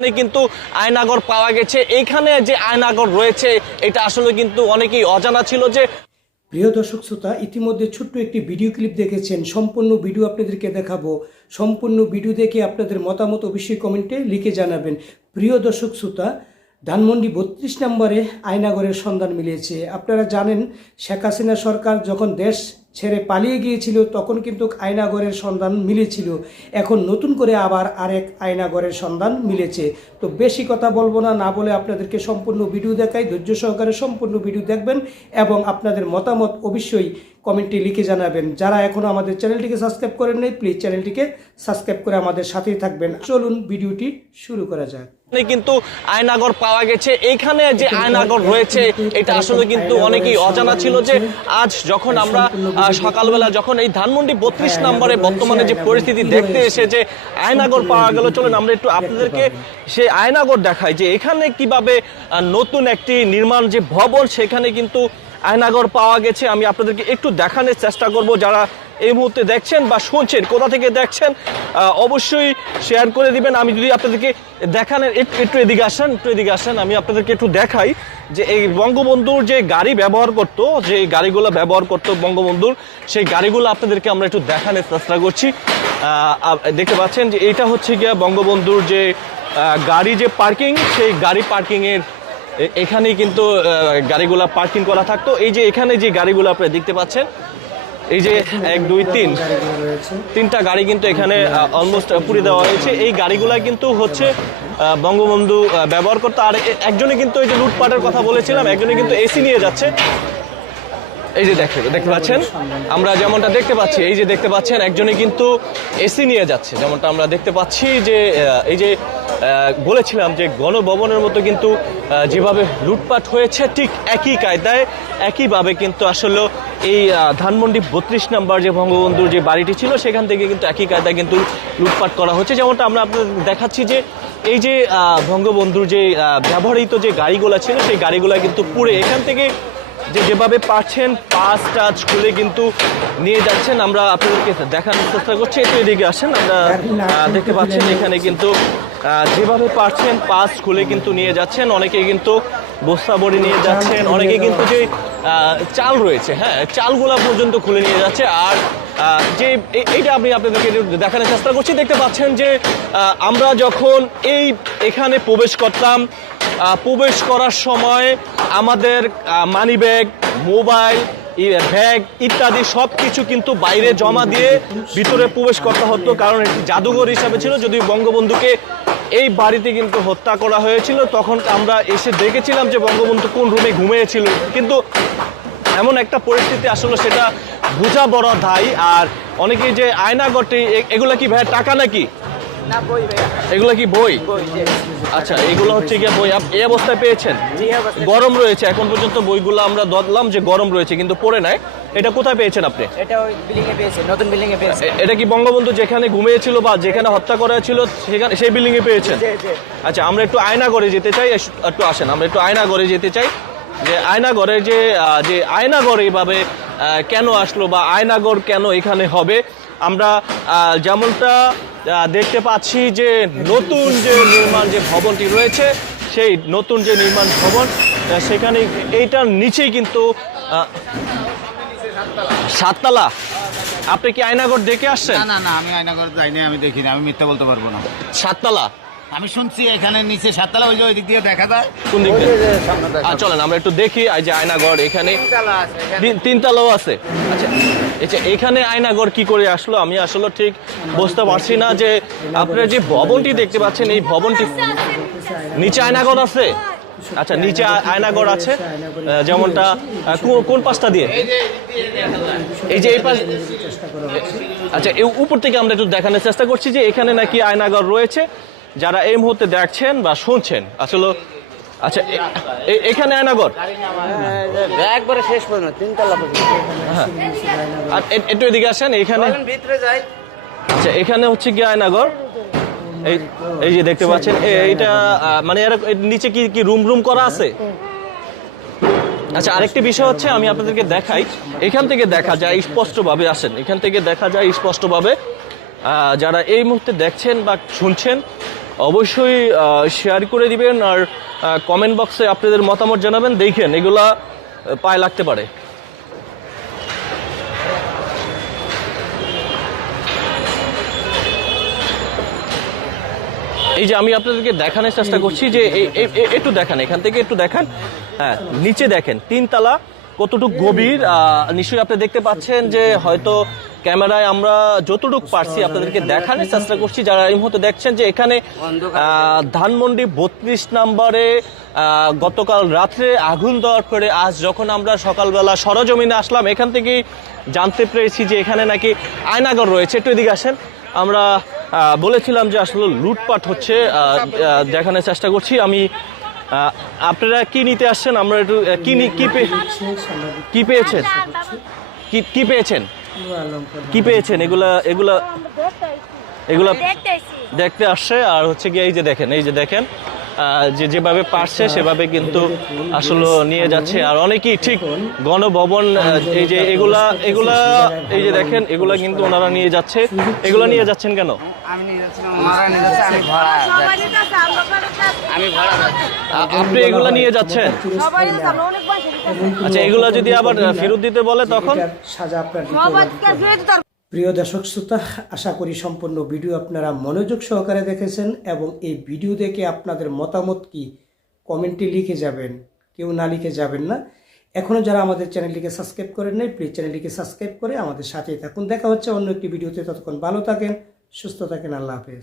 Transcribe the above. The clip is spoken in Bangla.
কিন্তু আয়নাগর পাওয়া গেছে। এইখানে যে আয়নাগর রয়েছে এটা আসলে কিন্তু অনেকেই অজানা ছিল। যে প্রিয় দর্শক শ্রোতা, ইতিমধ্যে ছোট্ট একটি ভিডিও ক্লিপ দেখেছেন। সম্পূর্ণ ভিডিও আপনাদেরকে দেখাবো। সম্পূর্ণ ভিডিও দেখে আপনাদের মতামত অবশ্যই কমেন্টে লিখে জানাবেন। প্রিয় দর্শক শ্রোতা, ধানমন্ডি 32 নম্বরে আয়নাগরের সন্ধান মিলেছে। আপনারা জানেন, শেখ হাসিনা সরকার যখন দেশ ছেড়ে পালিয়ে গিয়েছিল তখন কিন্তু আয়নাগরের সন্ধান মিলেছিল। এখন নতুন করে আবার আরেক আয়নাগরের সন্ধান মিলেছে। তো বেশি কথা বলবো না বলে আপনাদেরকে সম্পূর্ণ ভিডিও দেখাই। ধৈর্য সহকারে সম্পূর্ণ ভিডিও দেখবেন এবং আপনাদের মতামত অবশ্যই কমেন্টে লিখে জানাবেন। যারা এখনও আমাদের চ্যানেলটিকে সাবস্ক্রাইব করেন নাই, প্লিজ চ্যানেলটিকে সাবস্ক্রাইব করে আমাদের সাথেই থাকবেন। চলুন ভিডিওটি শুরু করা যাক। কিন্তু আয়নাগর পাওয়া গেছে। এইখানে যে আয়নাগর রয়েছে এটা আসলে কিন্তু অনেকেই অজানা ছিল। যে আজ যখন আমরা সকালবেলা যখন এই ধানমন্ডি 32 নম্বরে বর্তমানে যে পরিস্থিতি দেখতে এসে যে আয়নাগর পাওয়া গেল, চলুন আমরা একটু আপনাদেরকে সেই আয়নাগর দেখাই যে এখানে কিভাবে নতুন একটি নির্মাণ যে ভবন সেখানে কিন্তু আয়নাগর পাওয়া গেছে। আমি আপনাদেরকে একটু দেখানোর চেষ্টা করব। যারা এই মুহূর্তে দেখছেন বা শুনছেন, কোথা থেকে দেখছেন অবশ্যই শেয়ার করে দিবেন। আমি যদি আপনাদেরকে দেখানোর একটু এদিকে আসেন, আমি আপনাদেরকে একটু দেখাই যে এই বঙ্গবন্ধুর যে গাড়ি ব্যবহার করত, যে গাড়িগুলো ব্যবহার করত বঙ্গবন্ধুর, সেই গাড়িগুলো আপনাদেরকে আমরা একটু দেখানোর চেষ্টা করছি। দেখতে পাচ্ছেন যে এটা হচ্ছে গিয়া বঙ্গবন্ধুর যে গাড়ি যে পার্কিং, সেই গাড়ি পার্কিংয়ের এখানেই কিন্তু গাড়িগুলা পার্কিং করা থাকতো। এই যে এখানে যে গাড়িগুলো আপনারা দেখতে পাচ্ছেন, এই যে 1 2 3 তিনটা গাড়ি কিন্তু এখানে অলমোস্ট পুড়ে দেওয়া হয়েছে। এই গাড়িগুলা কিন্তু হচ্ছে বঙ্গবন্ধু ব্যবহার করতো। আর একজনে কিন্তু এই যে লুটপাটের কথা বলেছিলাম, একজনে কিন্তু এসি নিয়ে যাচ্ছে। এই যে দেখতে পাচ্ছেন, আমরা যেমনটা দেখতে পাচ্ছি, এই যে দেখতে পাচ্ছেন একজনে কিন্তু এসি নিয়ে যাচ্ছে। যেমনটা আমরা দেখতে পাচ্ছি যে এই যে বলেছিলাম যে গণভবনের মতো কিন্তু যেভাবে লুটপাট হয়েছে ঠিক একই কায়দায় একইভাবে কিন্তু আসলে এই ধানমন্ডি 32 নম্বর যে বঙ্গবন্ধুর যে বাড়িটি ছিল সেখান থেকে কিন্তু একই কায়দায় কিন্তু লুটপাট করা হচ্ছে। যেমনটা আমরা আপনাদের দেখাচ্ছি যে এই যে বঙ্গবন্ধুর যে ব্যবহৃত যে গাড়িগুলো ছিল সেই গাড়িগুলো কিন্তু পুড়ে এখান থেকে যেভাবে পাচ্ছেন পাস টাচ খুলে কিন্তু নিয়ে যাচ্ছেন। আমরা আপনাদেরকে দেখানোর চেষ্টা করছি। একটু এদিকে আসেন, আমরা দেখতে পাচ্ছেন এখানে কিন্তু যেভাবে পাচ্ছেন পাস খুলে কিন্তু নিয়ে যাচ্ছেন। অনেকে কিন্তু বস্তা ভরে নিয়ে যাচ্ছেন, অনেকে কিন্তু যে চাল রয়েছে, হ্যাঁ, চালগুলা পর্যন্ত খুলে নিয়ে যাচ্ছে। আর যে এইটা আমি আপনাদেরকে দেখানোর চেষ্টা করছি। দেখতে পাচ্ছেন যে আমরা যখন এখানে প্রবেশ করতাম, প্রবেশ করার সময় আমাদের মানি ব্যাগ, মোবাইল, ব্যাগ ইত্যাদি সব কিছু কিন্তু বাইরে জমা দিয়ে ভিতরে প্রবেশ করতে হতো, কারণ একটি জাদুঘর হিসাবে ছিল। যদি বঙ্গবন্ধুকে এই বাড়িতে কিন্তু হত্যা করা হয়েছিল, তখন আমরা এসে দেখেছিলাম যে বঙ্গবন্ধু কোন রুমে ঘুমিয়েছিল। কিন্তু এমন একটা পরিস্থিতি আসলে সেটা বোঝা বড় দায়। আর অনেকেই যে আয়নাগরটি, এগুলো কি ভাই টাকা নাকি? এগুলো কি বই? আচ্ছা, এগুলো হচ্ছে গিয়ে বই। এই অবস্থায় পেয়েছেন? গরম রয়েছে এখন পর্যন্ত বইগুলো আমরা দেখলাম যে গরম রয়েছে কিন্তু পড়ে নাই। এটা কোথায় পেয়েছেন আপনি? এটা ওই বিল্ডিং এ পেয়েছে, নতুন বিল্ডিং এ পেয়েছে। এটা কি বঙ্গবন্ধু যেখানে ঘুমিয়েছিল বা যেখানে হত্যা করা ছিল সেখানে সেই বিল্ডিং এ পেয়েছেন? আচ্ছা, আমরা একটু আয়নাগরে যেতে চাই। একটু আসেন, আমরা একটু আয়নাগরে যেতে চাই। যে আয়নাগরে যে আয়নাগর এইভাবে কেন আসলো বা আয়নাগর কেন এখানে হবে, আমরা যেমনটা দেখতে পাচ্ছি যে নতুন যে নির্মাণ যে ভবনটি রয়েছে, সেই নতুন যে নির্মাণ ভবন সেখানে এইটার নিচেই কিন্তু 7 তলা। আপনি কি আয়নাগর দেখে আসছেন? না, আমি আয়নাগর যাইনি, আমি দেখিনি, আমি মিথ্যা বলতে পারবো না। 7 তলা আমি শুনছি এখানে নিচে 7 তলা, ওই যে ওই দিক দিয়ে দেখা যায়। কোন দিক দিয়ে? চলেন আমরা একটু দেখি। এই যে আয়নাগর এখানে 3 তলাও আছে। আচ্ছা, এখানে আয়নাগর কি করে আসলো আমি আসলে ঠিক বুঝতে পারছি না। যে আপনারা যে ভবনটি দেখতে পাচ্ছেন, এই ভবনটি নিচে আয়নাগর আছে। আচ্ছা, নিচে আয়নাগর আছে, যেমনটা কোন পাশটা দিয়ে? এই যে এই পাশ। আচ্ছা, এই উপর থেকে আমরা একটু দেখানোর চেষ্টা করছি যে এখানে নাকি আয়নাগর রয়েছে। যারা এই মুহূর্তে দেখছেন বা শুনছেন আসলে, আচ্ছা এখানে আয়নাগর একবারে শেষ পর্যন্ত 3 তলা পর্যন্ত। আর একটু এদিকে আসেন, এখানে ভিতরে যাই। আচ্ছা, এখানে হচ্ছে কি আয়নাগর। এই যে দেখতে পাচ্ছেন, এইটা মানে নিচে কি রুম করা আছে। আচ্ছা, আরেকটি বিষয় হচ্ছে আমি আপনাদেরকে দেখাই। এখান থেকে দেখা যায় স্পষ্টভাবে, আসেন এখান থেকে দেখা যায় স্পষ্টভাবে। যারা এই মুহূর্তে দেখছেন বা শুনছেন অবশ্যই শেয়ার করে দিবেন আর কমেন্ট বক্সে আপনাদের মতামত জানাবেন। দেখেন এগুলা পায়ে লাগতে পারে। এই যে আমি আপনাদেরকে দেখানোর চেষ্টা করছি যে একটু দেখান, এখান থেকে একটু দেখান। হ্যাঁ, নিচে দেখেন তিনতলা কতটুকু গভীর। নিশ্চয়ই আপনি দেখতে পাচ্ছেন যে হয়তো ক্যামেরায় আমরা যতটুকু পারছি আপনাদেরকে দেখানোর চেষ্টা করছি। যারা এই মুহূর্তে দেখছেন যে এখানে ধানমন্ডি 32 নম্বরে গতকাল রাত্রে আগুন দেওয়ার পরে আজ যখন আমরা সকালবেলা সরজমিনে আসলাম, এখান থেকেই জানতে পেরেছি যে এখানে নাকি আয়নাঘর রয়েছে। একটু এদিকে আসেন। আমরা বলেছিলাম যে আসলে লুটপাট হচ্ছে, দেখানোর চেষ্টা করছি আমি। আপনারা কি নিতে আসছেন? আমরা একটু কি পেয়েছেন, কি পেয়েছেন, কি পেয়েছেন? এগুলা এগুলা এগুলা দেখতে আসছে। আর হচ্ছে গিয়ে এই যে দেখেন, এই যে দেখেন যেভাবে পারছে সেভাবে কিন্তু আসলে নিয়ে যাচ্ছে। আর অনেকেই ঠিক গণভবন, এই যে এগুলা এগুলা এই যে দেখেন এগুলা কিন্তু ওনারা নিয়ে যাচ্ছে। এগুলা নিয়ে যাচ্ছেন কেন? আমি নিয়ে যাচ্ছিলাম, ওনারা নিয়ে যাচ্ছে, আমি ভাড়া আপনি এগুলা নিয়ে যাচ্ছেন? আচ্ছা, এগুলা যদি আবার ফেরত দিতে বলে তখন? সাজা আপনার প্রিয় দর্শক শ্রোতা, আশা করি সম্পূর্ণ ভিডিও আপনারা মনোযোগ সহকারে দেখেছেন এবং এই ভিডিও দেখে আপনাদের মতামত কি কমেন্টে লিখে যাবেন, কেউ না লিখে যাবেন না। এখনও যারা আমাদের চ্যানেলটিকে সাবস্ক্রাইব করেন নাই, প্লিজ চ্যানেলটিকে সাবস্ক্রাইব করে আমাদের সাথেই থাকুন। দেখা হচ্ছে অন্য একটি ভিডিওতে। ততক্ষণ ভালো থাকেন, সুস্থ থাকেন। আল্লাহ হাফেজ।